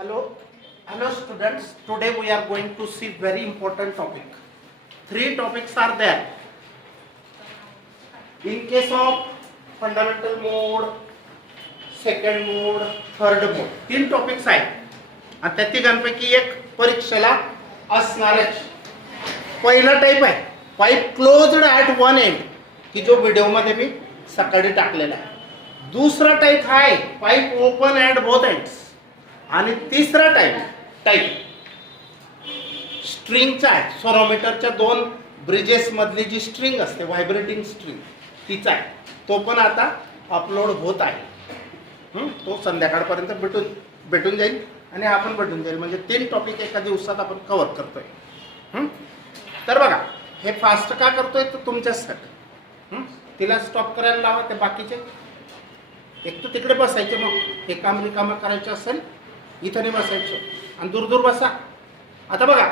Hello, hello students. Today we are going to see very important topic. Three topics are there. In case of fundamental mode, second mode, third mode. तीन topics आहेत आणि त्या तिघांपैकी एक परीक्षेला असणारच. पहिला type आहे pipe closed at one end की जो व्हिडिओमध्ये मी सकाळी टाकलेला आहे. दुसरा टाइप आहे pipe open at both ends आणि तिसरा टाइप स्ट्रिंगचा आहे. सोनोमीटरच्या दोन ब्रिजेस मधली जी स्ट्रिंग असते व्हायब्रेटिंग स्ट्रिंग तिचा आहे. तो पण आता अपलोड होत आहे. तो संध्याकाळपर्यंत भेटून जाईल आणि हा पण भेटून जाईल. म्हणजे तीन टॉपिक एका दिवसात आपण कव्हर करतोय. तर बघा हे फास्ट का करतोय तर तुमच्यासाठी. तिला स्टॉप करायला लावा. ते बाकीचे एक तर तिकडे बसायचे. मग हे काम रिकामं करायचं असेल इथं नाही बसायचं आणि दूर बसा. आता बघा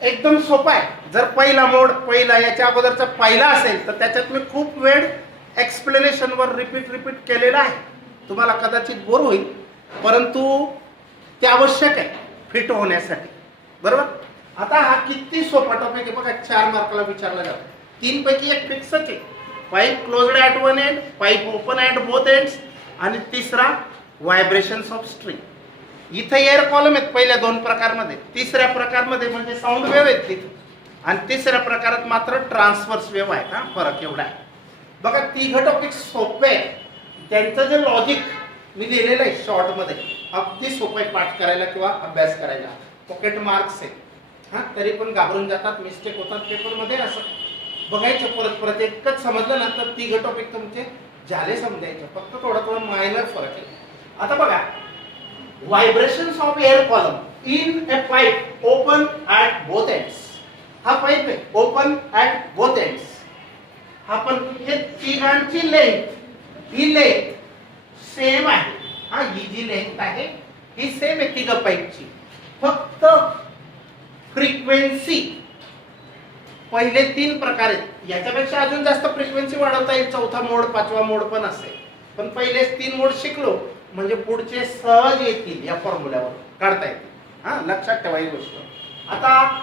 एकदम सोपा आहे. जर पहिला याच्या अगोदरचा पहिला असेल तर त्याच्यात मी खूप वेळ एक्सप्लेनेशनवर रिपीट केलेला आहे. तुम्हाला कदाचित बोर होईल परंतु ते आवश्यक आहे फिट होण्यासाठी. बरोबर. आता हा किती सोपा टॉपिक आहे बघा. 4 मार्काला विचारला जातो. 3 पैकी एक फिक्सच आहे. Pipe closed at one end, pipe open at both ends आणि तिसरा व्हायब्रेशन्स ऑफ स्ट्रिंग. इथं एअर कॉलम आहेत पहिल्या 2 प्रकारमध्ये. तिसऱ्या प्रकारमध्ये म्हणजे साऊंड वेव्ह आहेत तिथे आणि तिसऱ्या प्रकारात मात्र ट्रान्सव्हर्स वेव्ह आहेत. हा फरक एवढा आहे बघा. तिघ टॉपिक सोपे आहे. त्यांचं जे लॉजिक मी लिहिलेलं आहे शॉर्टमध्ये अगदी सोपं आहे पाठ करायला किंवा अभ्यास करायला. पॉकेट मार्क्स आहे. तरी पण घाबरून जातात, मिस्टेक होतात पेपरमध्ये. असं बघायचं परत एकच समजलं ना तर तिघ टॉपिक तुमचे झाले समजायचे. फक्त थोडा मायनर फरक आहे. आता बघा vibrations of air column in A pipe open at both ends. हा पाईप आहे ओपन ॲट बोथ एंड्स. हा पण हे तिघांची लेंथ ही लेंथ सेम आहे. ही जी लेंथ आहे ही सेम आहे तिघ पाईपची. फक्त फ्रिक्वेन्सी पहिले 3 प्रकार आहेत. याच्यापेक्षा अजून जास्त फ्रिक्वेन्सी वाढवता येईल. चौथा मोड, 5वा मोड पण असेल. पण पहिले 3 मोड शिकलो म्हणजे पुढचे सहज येतील. या फॉर्म्युल्यावर काढता येतील. लक्षात ठेवा ही गोष्ट. आता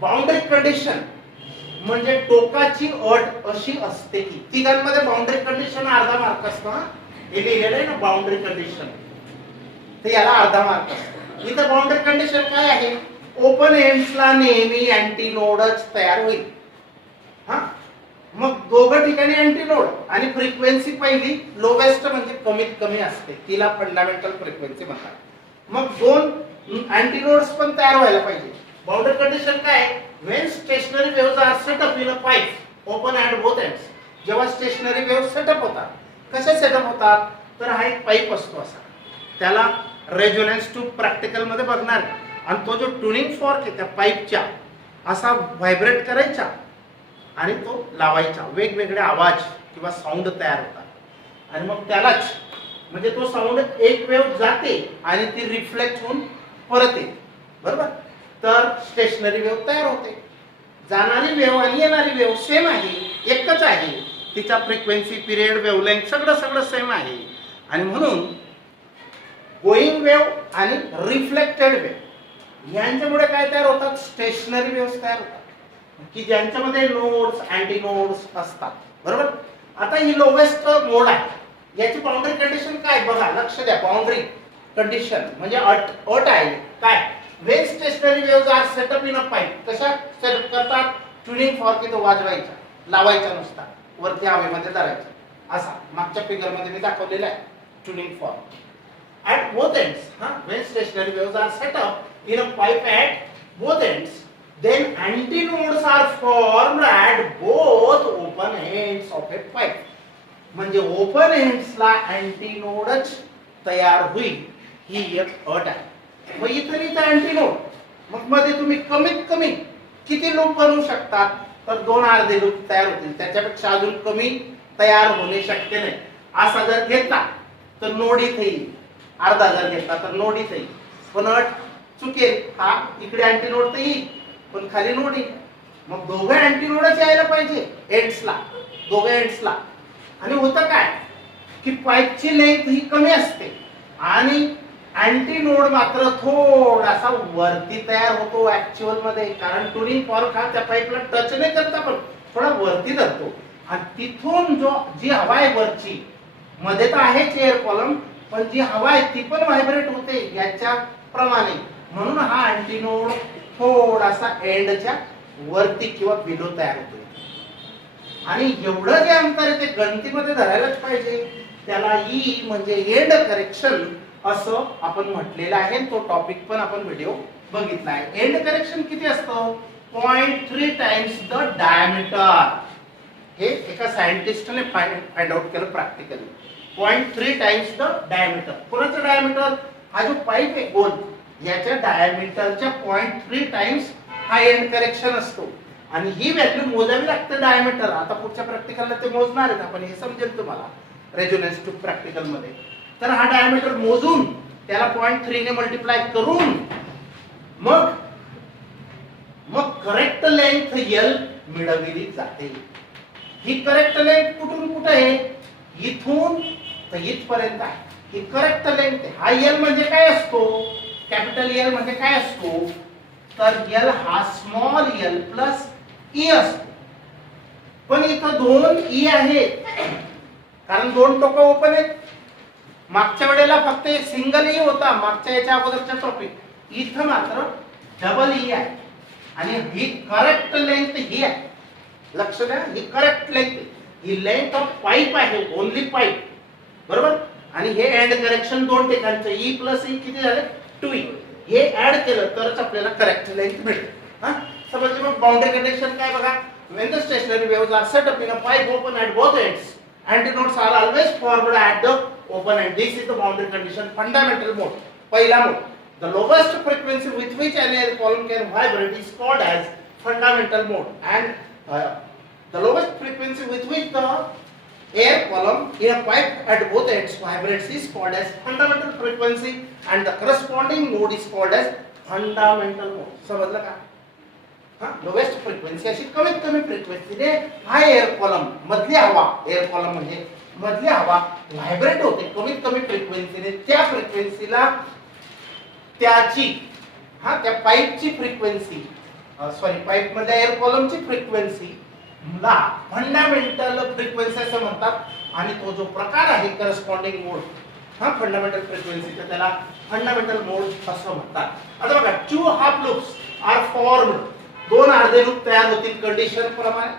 बाउंड्री कंडिशन म्हणजे टोकाची अट अशी असते की तिघांमध्ये बाउंड्री कंडिशन अर्धा मार्क असतो. हे लिहिलेलं आहे ना बाउंड्री कंडिशन, तर याला अर्धा मार्क असतो. इथं बाउंड्री कंडिशन काय आहे? ओपन एंड्सला नेहमी अँटीनोडच तयार होईल. मग दोघं ठिकाणी अँटीनोड आणि फ्रिक्वेन्सी पहिली लोवेस्ट म्हणजे कमीत कमी असते. तिला फंडामेंटल फ्रिक्वेन्सी म्हणतात. मग 2 अँटीनोड्स पण तयार व्हायला पाहिजे. बाउंड्री कंडिशन काय? When stationary waves are set up in a pipe open at both ends. जेव्हा स्टेशनरी वेव्ह सेटअप होतात, कसे सेटअप होतात तर हा एक पाईप असतो असा. त्याला रेझोनन्स ट्यूब प्रॅक्टिकल मध्ये बघणार आणि तो जो ट्युनिंग फॉर्क आहे त्या पाईपच्या असा व्हायब्रेट करायचा आणि तो लावायचा. वेगवेगळे आवाज किंवा साऊंड तयार होतात आणि मग त्यालाच म्हणजे तो साऊंड एक वेव्ह जाते आणि ती रिफ्लेक्ट होऊन परत येते. बरोबर. तर स्टेशनरी वेव्ह तयार होते. जाणारी वेव्ह आणि येणारी वेव्ह सेम आहे, एकच आहे. तिचा फ्रिक्वेन्सी, पिरियड, वेव्हलेंथ सगळं सेम आहे. आणि म्हणून गोईंग वेव्ह आणि रिफ्लेक्टेड वेव्ह यांच्यामुळे काय तयार होतात? स्टेशनरी वेव्ह तयार होतात की ज्यांच्यामध्ये नोड्स, अँटीनोड्स असतात. बरोबर. आता ही लोवेस्ट मोड आहे. याची बाउंड्री कंडिशन काय बघा, लक्ष द्या. बाउंड्री कंडिशन म्हणजे अट आहे काय? When stationary waves are set up in a pipe. कशा सेटअप करतात? ट्युनिंग फॉर्क तो वाजवायचा, लावायचा नुसता, वरती हवेमध्ये धरायचा असा. मागच्या फिगर मध्ये मी दाखवलेला आहे tuning fork at both ends. When stationary waves are set up in a pipe at both ends then antinodes are formed at both open ends of a pipe. म्हणजे ओपन एंड्सला अँटीनोडच तयार होईल ही एक अट आहे. मग इथं अँटीनोड. मग मध्ये तुम्ही कमीत कमी किती लूप बनवू शकतात तर 2 अर्धे लूप तयार होतील. त्याच्यापेक्षा अजून कमी तयार होणे शक्य नाही. असा जर घेतला तर नोड इथे येईल, अर्धा जर घेतला तर नोड इथे येईल. पण अट चुकेल. हा इकडे अँटीनोड तर येईल पण खाली नोड येईल. मग दोघे अँटीनोडच यायला पाहिजे एंड्सला, दोघे एंड्सला. आणि होतं काय की पाईपची लेंथ ही कमी असते आणि अँटीनोड मात्र थोडासा वरती तयार होतो ऍक्च्युअल मध्ये, कारण ट्युनिंग फॉर्क हा त्या पाईपला टच नाही करता पण थोडा वरती धरतो आणि तिथून जी हवा आहे वरची, मध्ये तर आहेच एअर कॉलम, पण जी हवा आहे ती पण व्हायब्रेट होते याच्या प्रमाणे, म्हणून हा अँटीनोड थोडासा एंडच्या वरती किंवा बिलो तयार होतो. आणि एवढं जे अंतर आहे ते गणतीमध्ये धरायलाच पाहिजे, त्याला ई म्हणजे एंड करेक्शन असं आपण म्हटलेलं आहे. तो टॉपिक पण आपण व्हिडिओ बघितला आहे. एंड करेक्शन किती असतं? 0.3 टाइम्स द डायमीटर. हे एका सायंटिस्टने फाइंड आउट केलं प्रॅक्टिकली. 0.3 times the diameter. कोणाचं डायमीटर? हा जो पाईप आहे गोल, याच्या डायमीटरच्या 0.3 टाइम्स हा एंड करेक्शन असतो. आणि ही व्हॅल्यू मोजावी लागते डायमीटर. आता पुढच्या प्रॅक्टिकलला ते मोजणार आहेत आपण, हे समजेल तुम्हाला रेझोनन्स टू प्रॅक्टिकल मध्ये. तर हा डायमीटर मोजून त्याला 0.3 ने मल्टिप्लाय करून मग करेक्ट लेंथ एल मिळवली जाते. ही करेक्ट लेंथ कुठून कुठे आहे? इथून तर इथपर्यंत आहे. ही करेक्ट लेंथ आहे. हा एल म्हणजे काय असतो? कॅपिटल एल म्हणजे काय असतो? तर एल हा स्मॉल एल प्लस ई असतो. पण इथं दोन ई आहेत, कारण दोन टोकं ओपन आहेत. मागच्या वेळेला फक्त सिंगल ई होता, मागच्या याच्या अगोदरचा टॉपिक. इथं मात्र डबल ई आहे आणि ही करेक्ट लेंथ ही आहे. लक्ष द्या, ही करेक्ट लेंथ, ही लेंथ ऑफ पाईप आहे, ओनली पाईप, बरोबर. आणि हे एंड करेक्शन दोन ठिकाणचं ई प्लस ई किती झाले? 2e. हे ऍड केलं तरच आपल्याला करेक्ट लेंथ मिळेल. हा समजलं. मग बाउंड्री कंडिशन काय बघा? when the stationary waves are set up in a pipe open at both ends, antinodes are always formed at the open end. This is the boundary condition, fundamental mode. पहिला mode. The lowest frequency with which an air column can vibrate is called as fundamental mode, and the lowest frequency with which the air column in a pipe at both ends vibrates is called as fundamental frequency, and the corresponding mode is called as fundamental mode. समजलं का? Lowest frequency अशी कमीत कमी फ्रिक्वेन्सीने हा air column, मधली हवा, air column म्हणजे मधली हवा व्हायब्रेट होते कमीत कमी फ्रिक्वेन्सीने. त्या फ्रिक्वेन्सीला त्याची त्या पाईपची फ्रिक्वेन्सी, सॉरी पाईप मधल्या एअर कॉलमची फ्रिक्वेन्सी ला फंडामेंटल फ्रिक्वेन्सी असं म्हणतात. आणि तो जो प्रकार आहे करस्पॉन्डिंग मोड, फंडामेंटल फ्रिक्वेन्सीचा, त्याला फंडामेंटल मोड असं म्हणतात. आता बघा, 2 हाफ लूप्स आर फॉर्म्ड. दोन अर्धे लूप तयार होतील कंडिशन प्रमाणे.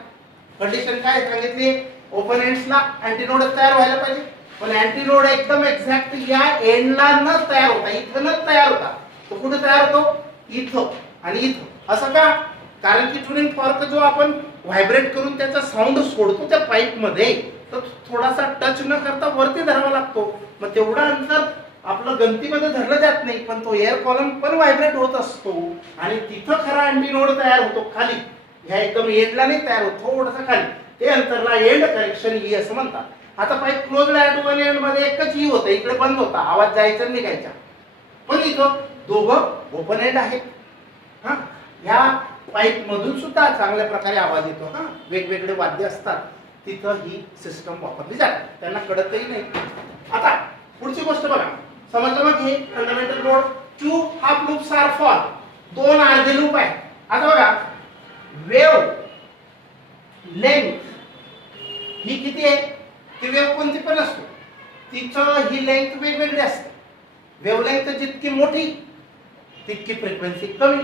कंडिशन काय सांगितली? ओपन एंड्सला अँटीनोड तयार व्हायला पाहिजे, पण अँटीनोड एकदम एक्झॅक्ट या एंडला न तयार होता, इथं न तयार होता. तो कुठे तयार होतो? इथं आणि इथं. असं का? कारण की ट्युनिंग फॉर्क जो आपण व्हायब्रेट करून त्याचा साऊंड सोडतो त्या पाईप मध्ये, तर थोडासा टच न करता वरती धरावा लागतो. मग तेवढा अंतर आपलं गणतीमध्ये धरलं जात नाही, पण तो एअर कॉलम पण व्हायब्रेट होत असतो आणि तिथं खरा अँटीनोड तयार होतो खाली. ह्या एकदम एंडला नाही तयार होत, थोडंसं खाली. ते अंतरला एंड करेक्शन ई असं म्हणतात. आता pipe closed at one end मध्ये एकच ई होतं, इकडे बंद होता, आवाज जायचा आणि निघायचा. पण इथं दोघं ओपन एंड आहेत. ह्या पाईप मधून सुद्धा चांगल्या प्रकारे आवाज येतो. वेगवेगळे वाद्य असतात, तिथं ही सिस्टम वापरली जाते, त्यांना कळतही नाही. आता पुढची गोष्ट बघा, समजलं मग हे fundamental mode. 2 half loops are formed. दोन अर्धे लूप आहे. आता बघा, वेव्ह लेंथ ही किती आहे? ती वेव्ह कोणती पण असतो, तिचं ही लेंथ वेगवेगळी असते. वेव्हलेंथ जितकी मोठी तितकी फ्रिक्वेन्सी कमी.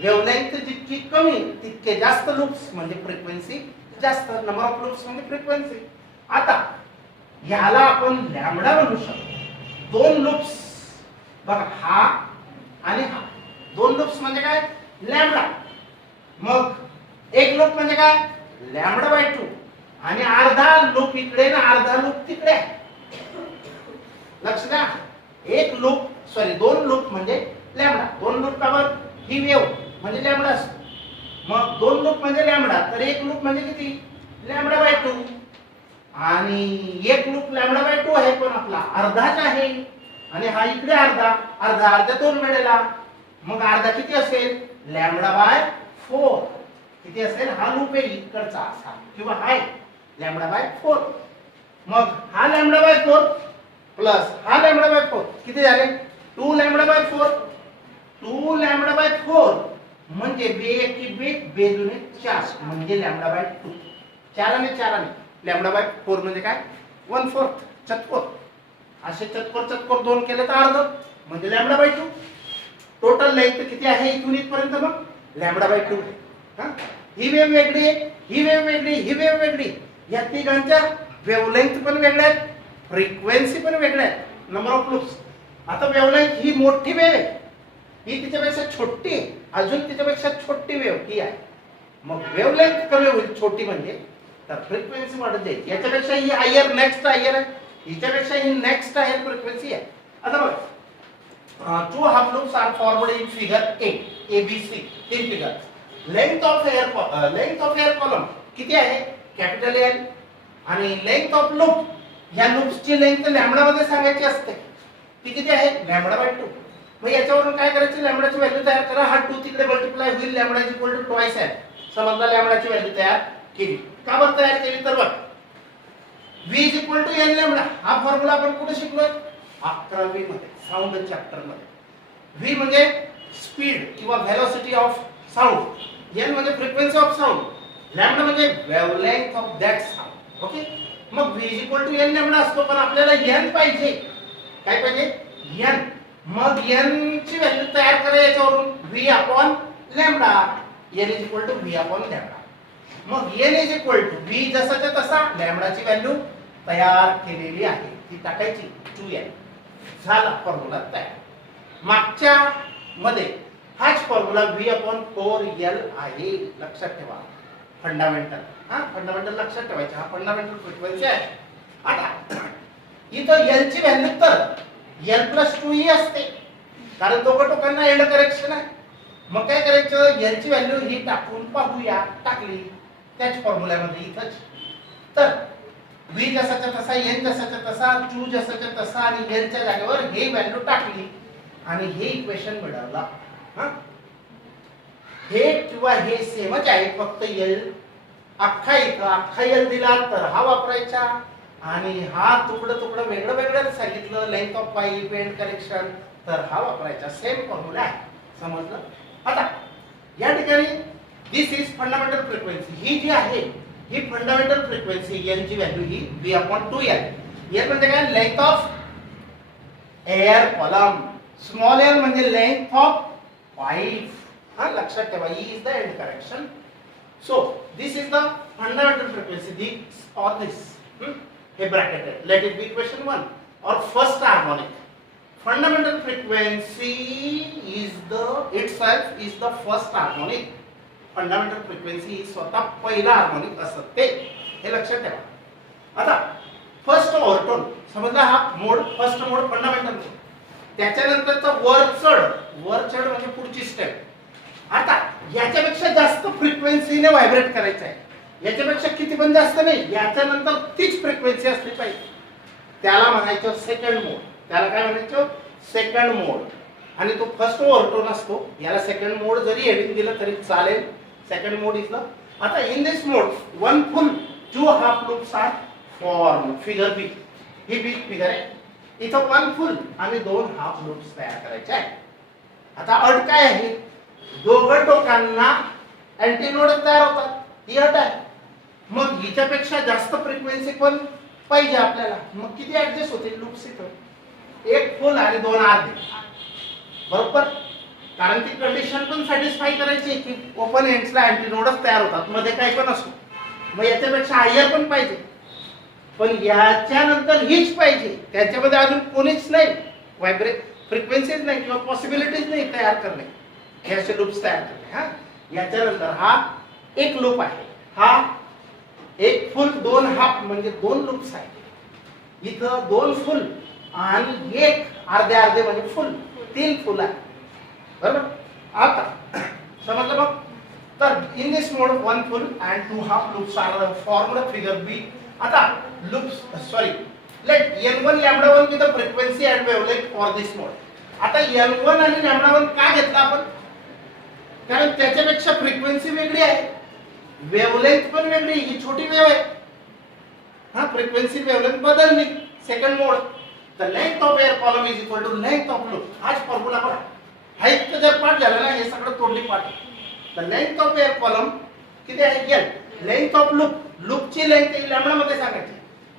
वेव्हलेंथ जितकी कमी तितके जास्त लूप्स म्हणजे फ्रिक्वेन्सी जास्त. नंबर ऑफ लूप्स म्हणजे फ्रिक्वेन्सी. आता ह्याला आपण लॅम्बडा म्हणू शकतो. दोन लूप्स बघा, हा आणि हा, दोन लूप्स म्हणजे काय? लॅम्बडा. मग एक लूप म्हणजे काय? Lambda by 2. आणि अर्धा लूप इकडे ना अर्धा लूप तिकडे. लक्ष द्या, एक लूप, सॉरी दोन लूप म्हणजे लॅम्बडा. दोन लूप कावर? ही वेव्ह म्हणजे लॅम्बडा असतो. मग दोन लूप म्हणजे लॅम्बडा, तर एक लूप म्हणजे किती? Lambda by 2. आणि एक लूप लॅम्बडा बाय 2 आहे, पण आपला अर्धाच आहे. आणि हा इकडे अर्धा, अर्धा अर्ध्यातून मिळेला. मग अर्धा किती असेल? Lambda by 4. किती असेल? हा लूप आहे इकडचा असा, किंवा हा लॅम्बडा बाय 4. मग हा लॅम्बडा बाय 4 प्लस हा लॅम्बडा बाय 4 किती झाले 2 लॅम्बडा बाय 4 2 लॅम्बडा बाय 4 म्हणजे बे एक की बे बे दुने 4 म्हणजे लॅम्बडा बाय 2 4 आणि 4 आणि लॅम्बडा बाय 4 म्हणजे काय 1/4 चतकोर असे चतकोर 2 केले तर अर्ध म्हणजे लॅम्बडा बाय 2 टोटल लेंथ किती आहे इथून इथपर्यंत मग लॅम्बडा बाय 2 ही वेव्ह वेगळी आहे ही वेव्ह वेगळी ही वेव्ह वेगळी या तिघांच्या वेव्हलेंथ पण वेगळ्या आहेत फ्रिक्वेन्सी पण वेगळ्या आहेत नंबर ऑफ लूप्स आता वेव्हलेंथ ही मोठी वेव्ह आहे ही तिच्यापेक्षा छोटी आहे अजून तिच्यापेक्षा छोटी वेव्ह ही आहे मग वेव्हलेंथ कमी होईल छोटी म्हणजे तर फ्रिक्वेन्सी वाढत जाईल याच्यापेक्षा ही हायर नेक्स्ट हायर आहे हिच्यापेक्षा ही नेक्स्ट हायर फ्रिक्वेन्सी आहे आता बघा two half loops are forward in figure A A B C तीन figure length of air column किती आहे कॅपिटल एल आणि लेंथ ऑफ लूप ह्या लूप्सची लेंथ लॅम्बडा मध्ये सांगायची असते ती किती आहे लॅम्बडा बाय 2 मग याच्यावरून काय करायचं लॅम्बडाची व्हॅल्यू तयार करा हा 2 तिकडे मल्टिप्लाय होईल lambda is equal to twice आहे समजला लॅम्बडाची व्हॅल्यू तयार केली का बरं तयार केली तर बघ v is equal to n lambda हा फॉर्म्युला आपण कुठे शिकलोय 11वी मध्ये साऊंड चॅप्टर मध्ये v म्हणजे स्पीड किंवा व्हेलॉसिटी ऑफ साऊंड n म्हणजे फ्रिक्वेन्सी ऑफ साऊंड लॅम्बडा म्हणजे wavelength of that sound okay मग v is equal to n lambda असतो पण आपल्याला n पाहिजे काय पाहिजे n मग n ची व्हॅल्यू तयार करा याच्यावरून v upon lambda n is equal to v upon lambda मग n is equal to v जसाच्या तसा लॅम्बडाची व्हॅल्यू तयार केलेली आहे ती टाकायची 2n झाला फॉर्म्युला तयार मागच्या मध्ये हाच फॉर्म्युला v अपॉन 4l आहे लक्षात ठेवा फंडामेंटल फंडामेंटल लक्षात ठेवायचे हा फंडामेंटल फ्रिक्वेन्सी आहे आता इथं l ची व्हॅल्यू तर l प्लस 2e असते कारण दोघं टोकांना एंड करेक्शन आहे मग काय करायचं l ची व्हॅल्यू ही टाकून पाहूया टाकली त्याच फॉर्म्युल्यामध्ये इथंच तर v जसाच्या तसा n जसाच्या तसा 2 जसाच्या तसा आणि l च्या जागेवर हे व्हॅल्यू टाकली आणि हे इक्वेशन मिळवला हे किंवा हे सेमच आहे फक्त l अख्खा इथं अख्खा l दिला तर हा वापरायचा आणि हा तुकडं वेगळं वेगळं सांगितलं length of pipe end correction तर हा वापरायचा सेम फॉर्म्युला आहे समजलं आता या ठिकाणी दिस इज फंडामेंटल फ्रिक्वेन्सी ही जी आहे ही फंडामेंटल फ्रिक्वेन्सी n ची व्हॅल्यू ही v अपॉन 2l n म्हणजे काय length of air column small l म्हणजे लेंथ ऑफ पाईप लक्षात ठेवा e is the end correction so this is the fundamental frequency this और दिस हे ब्रॅकेट है लेट इट बी इक्वेशन 1 और first harmonic fundamental frequency is the itself is the first harmonic fundamental frequency ही स्वतः पहिला harmonic असते हे लक्षात ठेवा आता फर्स्ट ओव्हरटोन समजला हा मोड फर्स्ट मोड फंडामेंटल त्याच्यानंतरचा वर चढ म्हणजे पुढची स्टेप आता याच्यापेक्षा जास्त फ्रिक्वेन्सीने व्हायब्रेट करायचं आहे याच्यापेक्षा किती पण जास्त नाही याच्यानंतर तीच फ्रिक्वेन्सी असली पाहिजे त्याला म्हणायचं सेकंड मोड त्याला काय म्हणायचं सेकंड मोड आणि तो फर्स्ट ओव्हरटोन असतो याला सेकंड मोड जरी हेडिंग दिलं तरी चालेल सेकंड मोड इज आता in this mode one full 2 half loops are form figure B ही बी फिगर आहे इथं वन फुल आणि 2 हाफ लूप्स तयार करायचे आहे आता अट काय आहे दोघं टोकांना अँटीनोड तयार होतात ही अट आहे मग हिच्यापेक्षा जास्त फ्रिक्वेन्सी पण पाहिजे आपल्याला मग किती ऍडजस्ट होतील लूप्स इथं एक फुल आणि 2 अर्धे बरोबर कारण ती कंडिशन पण सॅटिस्फाय करायची की ओपन एंड्सला अँटीनोडच तयार होतात मध्ये काही पण असो मग याच्यापेक्षा हायर पण पाहिजे पण याच्यानंतर हीच पाहिजे त्याच्यामध्ये अजून कोणीच नाही व्हायब्रेट फ्रिक्वेन्सीज नाही किंवा पॉसिबिलिटीज नाही तयार करणे हे असे लूप्स तयार करणे याच्यानंतर हा एक लूप आहे हा एक फुल 2 हाफ म्हणजे 2 लूप्स आहेत इथं 2 फुल आणि एक अर्धे अर्धे म्हणजे फुल 3 फुल आहे बरोबर आता समजलं बघ तर in this mode 1 full and 2 half loops are formed figure B आता loops sorry let n1 lambda 1 की the frequency and wavelength for this mode आता n1 आणि लॅम्बडा 1 का घेतला आपण कारण त्याच्यापेक्षा फ्रिक्वेन्सी वेगळी आहे वेव्हलेंथ पण वेगळी ही छोटी वेव्ह आहे फ्रिक्वेन्सी वेव्हलेंथ बदलली second mode the length of air column is equal to length of loop. हाच फॉर्म्युला बघा. हा इतकं जर पाठ झालं ना हे सगळं तोंडी पाठ. The length of air column किती आहे एल. लेंथ ऑफ लूप, लूपची लेंथ लॅम्बडा मध्ये सांगायची.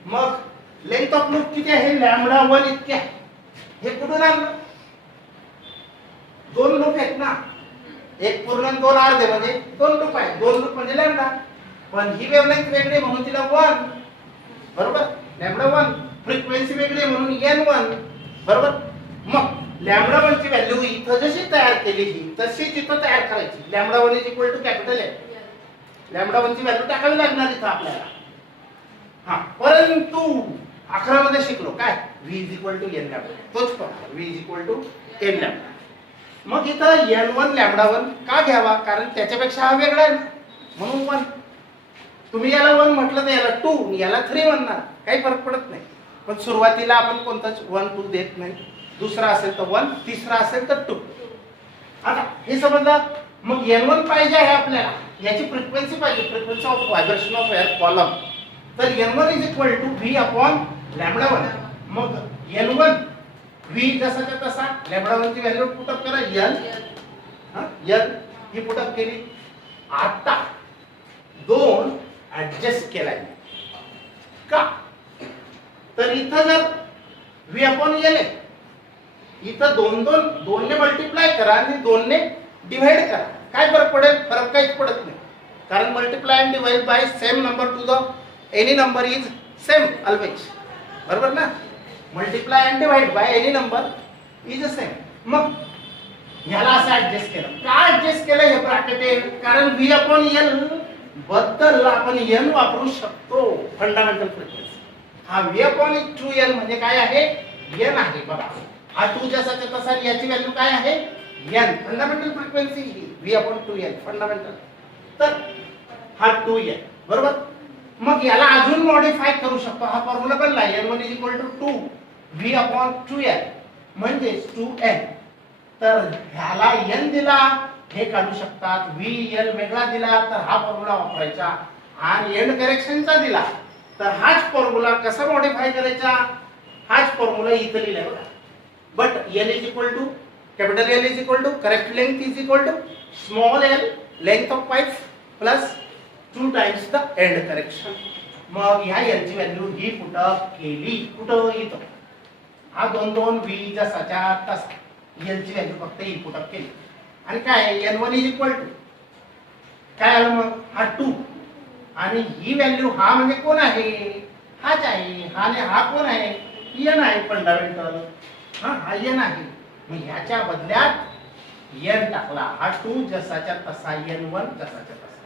मग लेंथ ऑफ लूप किती आहे लॅम्बडा 1 इतकी आहे. हे कुठून आणलं. दोन लूप आहेत ना, एक पूर्ण आणि दोन अर्धे म्हणजे दोन लूप आहे. दोन लूप म्हणजे लॅम्बडा. पण ही वेव्हलेंथ वेगळी म्हणून तिला 1 बरोबर. लॅम्बडा 1 फ्रिक्वेन्सी वेगळी म्हणून n1 बरोबर. मग लॅम्बडा 1 ची व्हॅल्यू इथं जशी तयार केली ही तशीच इथं तयार करायची. Lambda 1 is equal to capital L. Lambda 1 ची व्हॅल्यू टाकावी लागणार इथं आपल्याला. हा परंतु 11 मध्ये शिकलो काय v is equal to n lambda. तोच formula v is equal to n lambda. मग इथं n1 लॅम्बडा 1 का घ्यावा कारण त्याच्यापेक्षा हा वेगळा आहे म्हणून 1. तुम्ही याला 1 म्हटलं तर याला 2 याला 3 म्हणणार काही फरक पडत नाही. पण सुरुवातीला आपण कोणताच 1 2 देत नाही. दुसरा असेल तर 1, तिसरा असेल तर 2. आता हे समजलं. मग n1 पाहिजे आहे आपल्याला. याची फ्रिक्वेन्सी पाहिजे, frequency of vibration of air column. तर n1 is equal to v upon lambda 1. मग n1 v जसाच्या तसा लॅम्बडा 1 ची व्हॅल्यू पुटअप करा n. n ही पुटअप केली. आता 2 ऍडजस्ट केलाय का तर इथं जर v अपॉन l आहे इथं 2 ने मल्टिप्लाय करा आणि 2 ने डिवाइड करा. काय फरक पडेल. फरक काहीच पडत नाही कारण multiply and divide by same number two the any number is same always बरोबर ना. Multiply and divide by any number is same. मग ह्याला असं ऍडजस्ट केलं. का ऍडजस्ट केलं हे ब्रॅकेट कारण v अपॉन l बद्दल आपण n वापरू शकतो फंडामेंटल फ्रिक्वेन्सी. हा v अपॉन 2l म्हणजे काय आहे n आहे बघा. हा 2 जसाच्या तसा याची व्हॅल्यू काय आहे n. फंडामेंटल फ्रिक्वेन्सी ही v अपॉन 2l फंडामेंटल. तर हा 2l बरोबर. मग याला अजून मॉडिफाय करू शकतो. हा फॉर्म्युला बनला n1 is equal to 2 v upon 2l म्हणजे 2n. तर ह्याला n दिला हे काढू शकतात. vl वेगळा दिला तर हा फॉर्म्युला वापरायचा आणि एंड करेक्शनचा दिला तर हाच फॉर्म्युला कसा मॉडिफाय करायचा हाच फॉर्म्युला इथं लिहिलाय बघा. But l is equal to capital L is equal to correct length is equal to small l length of pipe plus 2 times the end correction. मग ह्या l ची व्हॅल्यू ही पुटअप केली कुठं इथं. हा 2 v जसाच्या तसा l ची व्हॅल्यू फक्त ही पुटअप केली आणि काय n1 इज इक्वल टू काय आलं मग हा 2 आणि ही व्हॅल्यू हा म्हणजे कोण आहे हाच आहे. हा आणि हा कोण आहे n आहे फंडामेंटल. हा n आहे. मग ह्याच्या बदल्यात n टाकला. हा 2 जसाच्या तसा n1 जसाच्या तसा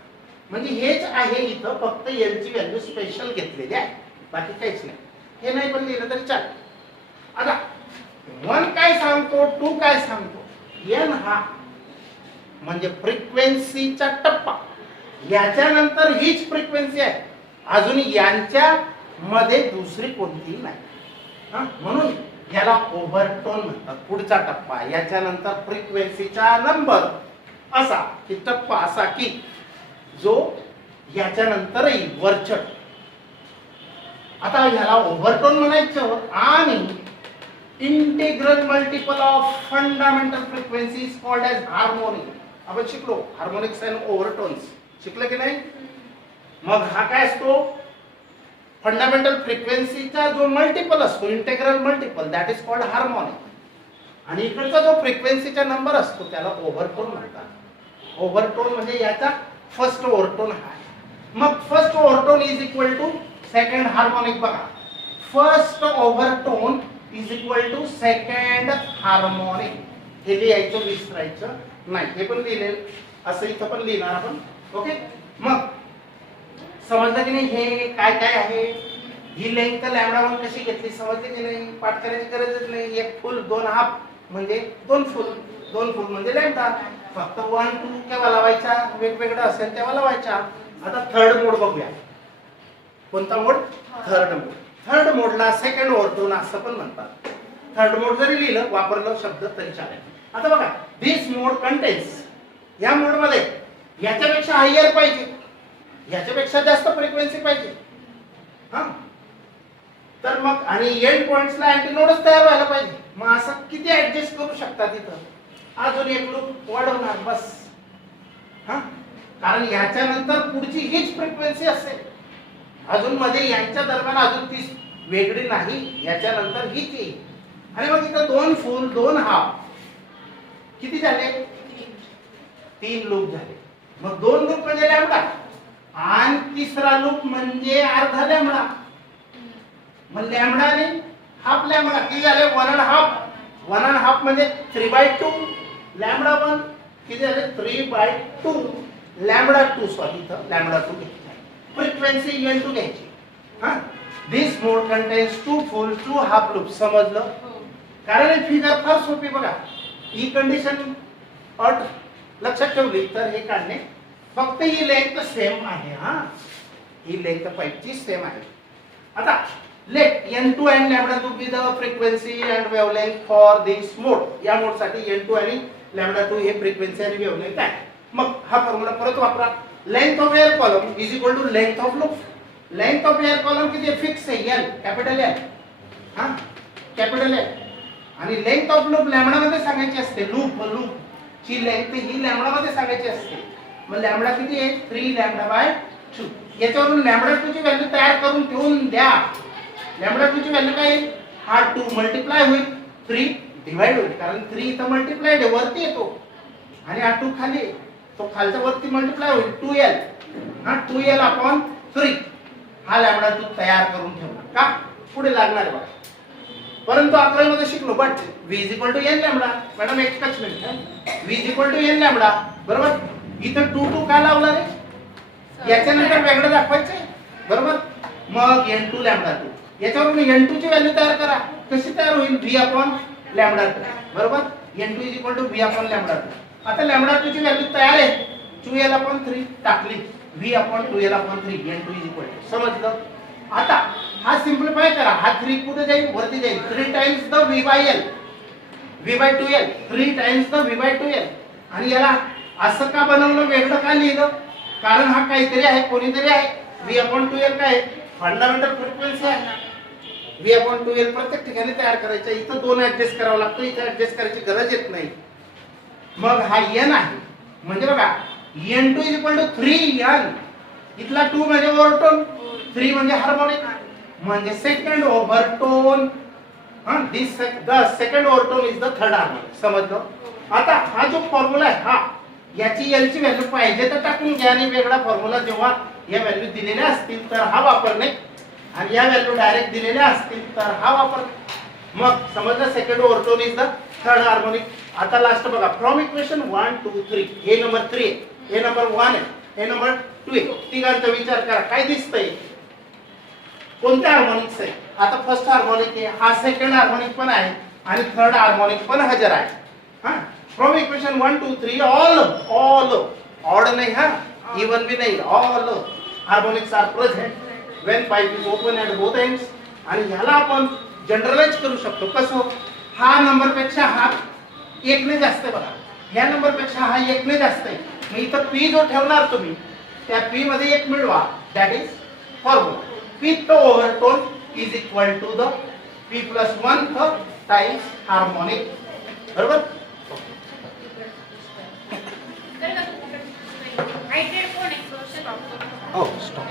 म्हणजे हेच आहे इथं फक्त n ची व्हॅल्यू स्पेशल घेतलेली आहे बाकी काहीच नाही. हे नाही पण लिहिलं तरी चालेल. आता 1 काय सांगतो 2 काय सांगतो. n हा म्हणजे फ्रिक्वेन्सीचा टप्पा. याच्यानंतर हीच फ्रिक्वेन्सी आहे अजून यांच्या मध्ये दुसरी कोणतीही नाही. म्हणून याला ओव्हरटोन म्हणतात. पुढचा टप्पा याच्यानंतर फ्रिक्वेन्सीचा नंबर असा की टप्पा असा की जो याच्यानंतरही वरचढ. आता याला ओव्हरटोन म्हणायचं आणि integral multiple of fundamental frequency is called as harmonic. आपण शिकलो हार्मोनिक्स अँड ओव्हरटोन्स शिकलं की नाही. मग हा काय असतो फंडामेंटल फ्रिक्वेन्सीचा जो मल्टिपल असतो integral multiple that is called harmonic. आणि इकडचा जो फ्रिक्वेन्सीचा नंबर असतो त्याला ओव्हरटोन म्हणतात. ओव्हरटोन म्हणजे याचा फर्स्ट ओव्हरटोन हा. मग first overtone is equal to second harmonic. बघा first overtone is equal to second harmonic. हे लिहायचं विसरायचं नाही. हे पण लिहिलेलं असं इथं पण लिहिणार आपण. ओके. मग समजलं की नाही हे काय काय आहे. ही लेंथ लॅम्बडा 1 कशी घेतली समजली की नाही. पाठ करायची गरजच नाही. एक फुल 2 हाफ म्हणजे 2 फुल. 2 फुल म्हणजे लॅम्बडा. फक्त 1 2 केव्हा लावायचा वेगवेगळं असेल तेव्हा लावायचा. आता थर्ड मोड बघूया. कोणता मोड थर्ड मोड. थर्ड मोडला सेकंड ओव्हरटोन असं पण म्हणतात. थर्ड मोड जरी लिहिलं वापरलं शब्द तरी चालेल. आता बघा दिस मोड कंटेन्स या मोड मध्ये याच्यापेक्षा हायर पाहिजे याच्यापेक्षा जास्त फ्रिक्वेन्सी पाहिजे. हा तर मग आणि एंड पॉइंट्सला अँटीनोडच तयार व्हायला पाहिजे. मग असं किती ऍडजस्ट करू शकता तिथं, अजून एक लूप वाढवणार बस. हा, कारण याच्यानंतर पुढची हीच फ्रिक्वेन्सी असेल, अजून मध्ये यांच्या दरम्यान अजून ती वेगळी नाही, याच्यानंतर हीच येईल. आणि मग इथं 2 फुल 2 हाफ किती झाले, 3 लूप झाले. मग 2 लूप म्हणजे लॅम्बडा आणि तिसरा लूप म्हणजे अर्धा लॅम्बडा. मग लॅम्बडा आणि हाफ लॅम्बडा किती झाले, 1.5. 1.5 म्हणजे 3/2. लॅम्बडा 1 किती झाले, 3/2. लॅम्बडा 2 सॉरी, इथं लॅम्बडा 2 घ्यायची, फ्रिक्वेन्सी N2 घ्यायची. हा, दिस मोड कंटेन्स 2 फुल 2 हाफ लूप. समजलं? कारण हे फिगर फार सोपी बघा. ही कंडिशन अट लक्षात ठेवली तर हे काढणे, फक्त ही लेंथ सेम आहे. हा, ही लेंथ पाईपची सेम आहे. आता late N2 and lambda 2 be the frequency and wavelength for this mode. या मोड साठी N2 आणि lambda 2 हे फ्रिक्वेन्सी आणि वेव्हलेंथ आहे. मग हा फॉर्म्युला परत वापरा. Length of air column is equal to length of loop. Length of air column किती आहे, फिक्स आहे, L कॅपिटल L. हा, कॅपिटल L. आणि लेंथ ऑफ लूप लॅम्बडा मध्ये सांगायची असते. लूप ची लेंथ ही लॅम्बडा मध्ये सांगायची असते. मग लॅम्बडा किती आहे, 3 λ/2. याच्यावरून लॅम्बडा 2 ची व्हॅल्यू तयार करून ठेवून द्या. लॅम्बडा 2 ची व्हॅल्यू काय आहे, हा 2 मल्टिप्लाय होईल 3 डिवाइड होईल, कारण 3 इथं मल्टिप्लाइड आहे, वरती येतो आणि हा 2 खाली आहे, तो खालचा वरती मल्टिप्लाय होईल 2L. हा, 2L/3 हा लॅम्बडा 2 तयार करून ठेवणार का, पुढे लागणार आहे बघा. परंतु 11वी मध्ये शिकलो, but V = n lambda. Madam एकच मिनिट, V = n लॅम्बडा बरोबर. इथं 2 का लावला रे, याच्यानंतर वेगळं दाखवायचंय बरोबर. मग N2 लॅम्बडा 2, याच्यावरून N2 ची व्हॅल्यू तयार करा. कशी तयार होईल, V/λ2 बरोबर. N2 = V/λ2. आता लॅम्बडा 2 ची व्हॅल्यू तयार आहे, 2L/3 टाकली, V/2L/3 N2 समजलं. आता हा सिंपलीफाय करा, हा 3 कुठे जाईल, वरती जाईल. 3 times the V/L, V/2L, 3 times the V/2L. आणि याला असं का बनवलं, वेगळं का लिहिलं, कारण हा काहीतरी आहे, कोणीतरी आहे. V/2L काय फंडामेंटल फ्रिक्वेन्सी आहे. V/2L प्रत्येक ठिकाणी तयार करायचं. इथं 2 ऍडजस्ट करावं लागतं, इथं ऍडजस्ट करायची गरज येत नाही. मग हा N आहे, म्हणजे बघा N2 = 3N. इथला 2 म्हणजे ओव्हरटोन, 3 म्हणजे हार्मोनिक, म्हणजे सेकंड ओव्हरटोन. हा, this the second overtone is the third harmonic. समजलं? आता हा जो फॉर्म्युला आहे, हा याची L ची व्हॅल्यू पाहिजे तर टाकून घ्या, आणि वेगळा फॉर्म्युला जेव्हा या व्हॅल्यू दिलेल्या असतील तर हा वापरणे, आणि या व्हॅल्यू डायरेक्ट दिलेल्या असतील तर हा वापरणे. मग समजलं, second overtone is the third harmonic. आता लास्ट बघा, फ्रॉम इक्वेशन 1 2 3, हे नंबर 3 आहे, हे नंबर 1 आहे, हे नंबर 2 आहे. तिघांचा विचार करा, काय दिसतंय, कोणत्या हार्मोनिक्स आहे. आता फर्स्ट हार्मोनिक आहे, हा सेकंड हार्मोनिक पण आहे, आणि थर्ड हार्मोनिक पण हजर आहे. हा, फ्रॉम इक्वेशन 1 2 3 ऑल ऑड नाही, हा इवन भी नाही, all harmonics are present when pipe is open at both ends. आणि ह्याला आपण जनरलाइज करू शकतो. कसं, हा नंबर पेक्षा हा 1 ने जास्त आहे बघा, ह्या नंबर पेक्षा हा 1 ने जास्त आहे. मग इथं P जो ठेवणार तुम्ही, त्या P मध्ये 1 मिळवा, that is formula. Pth overtone is equal to the P+1 times harmonic. बरोबर. I did one exhaustion of Oh, stop.